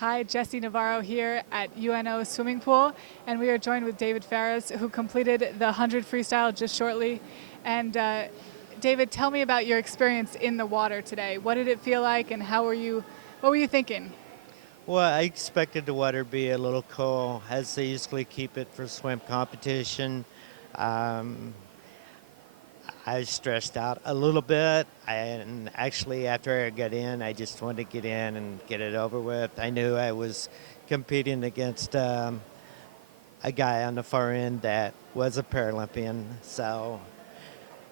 Hi, Jesse Navarro here at UNO Swimming Pool, and we are joined with David Farris, who completed the 100 freestyle just shortly. And David, tell me about your experience in the water today. What did it feel like, and what were you thinking? Well, I expected the water to be a little cool, as they usually keep it for swim competition. Um, I was stressed out a little bit, and actually, after I got in, I just wanted to get in and get it over with. I knew I was competing against a guy on the far end that was a Paralympian, so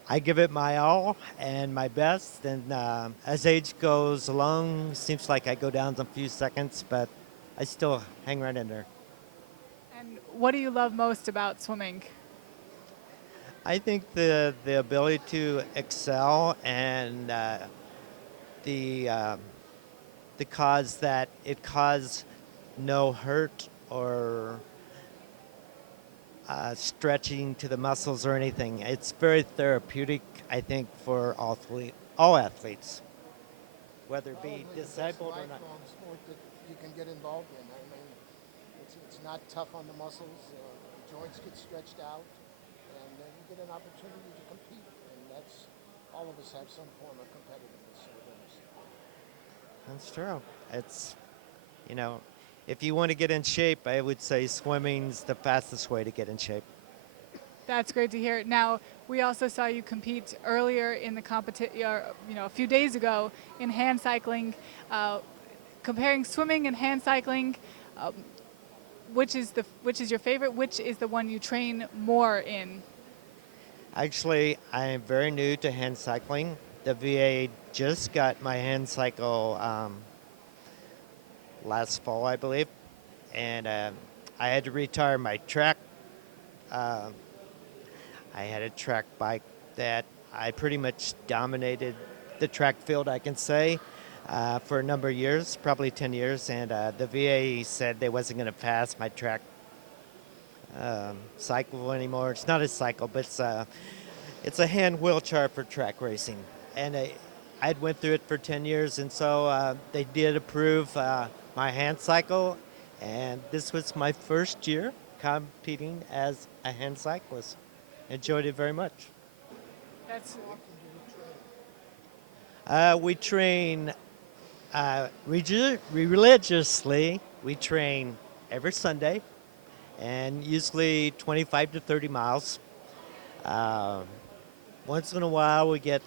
I give it my all and my best. And as age goes along, seems like I go down a few seconds, but I still hang right in there. And what do you love most about swimming? I think the ability to excel and the the cause that it cause no hurt or stretching to the muscles or anything. It's very therapeutic, I think, for all athletes, whether it be Probably the best disabled or not. lifelong sport that you can get involved in. I mean, it's not tough on the muscles. The joints get stretched out, and you get an opportunity to compete. And that's all of us have some form of competitiveness within us. That's true. It's, you know, if you want to get in shape, I would say swimming's the fastest way to get in shape. That's great to hear. Now, we also saw you compete earlier in the competition, a few days ago in hand cycling. Comparing swimming and hand cycling, um, which is your favorite? Which is the one you train more in? Actually, I am very new to hand cycling. The VA just got my hand cycle last fall, I believe, and I had to retire my track. Um I had a track bike that I pretty much dominated the track field, I can say, for a number of years, probably 10 years. And the VA said they wasn't going to pass my track cycle anymore. It's not a cycle, but it's a hand wheelchair for track racing. And I'd went through it for 10 years, and so they did approve my hand cycle. And this was my first year competing as a hand cyclist. Enjoyed it very much. That's How often do you train? We train religiously. We train every Sunday, and usually 25 to 30 miles. Um, Once in a while, we get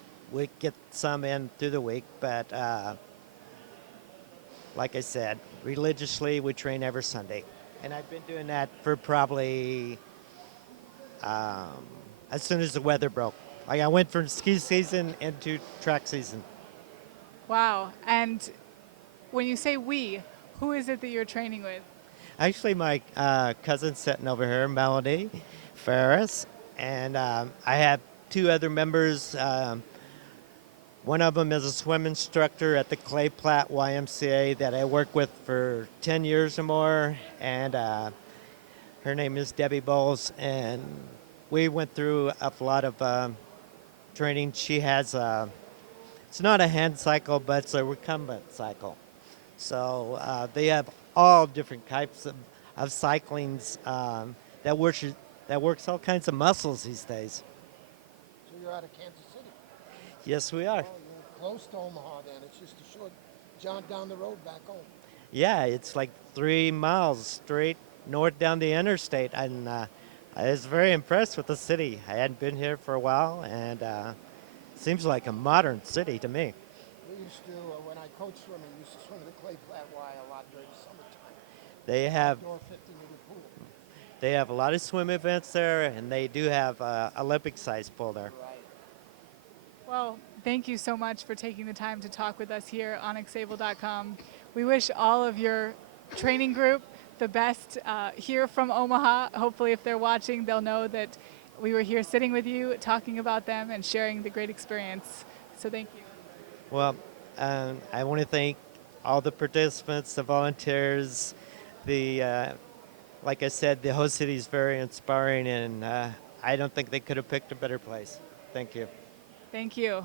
some in through the week, but like I said, religiously we train every Sunday, and I've been doing that for probably um, as soon as the weather broke. Like I went from ski season into track season. wow. And when you say we, who is it that you're training with? Actually, my cousin's sitting over here, Melody Farris, and I have two other members. One of them is a swim instructor at the Clay Platte YMCA that I worked with for 10 years or more, and her name is Debbie Bowles, and we went through a lot of training. She has it's not a hand cycle, but it's a recumbent cycle. So they have all different types of cyclings that works all kinds of muscles these days. So you're out of Kansas City. Yes, we are. Oh, you're close to Omaha then. It's just a short jaunt down the road back home. Yeah, it's like 3 miles straight north down the interstate, and I was very impressed with the city. I hadn't been here for a while, and seems like a modern city to me. We used to, when I coached swimming, we used to swim in the Clay Flat Y a lot during the summertime. They have Outdoor 50-meter pool. they have a lot of swim events there, and they do have Olympic-sized pool there. Right. Well, thank you so much for taking the time to talk with us here on Xable.com. We wish all of your training group the best here from Omaha. Hopefully, if they're watching, they'll know that we were here sitting with you, talking about them, and sharing the great experience. So thank you. Well, I want to thank all the participants, the volunteers, the like I said, the host city is very inspiring, and I don't think they could have picked a better place. Thank you. Thank you.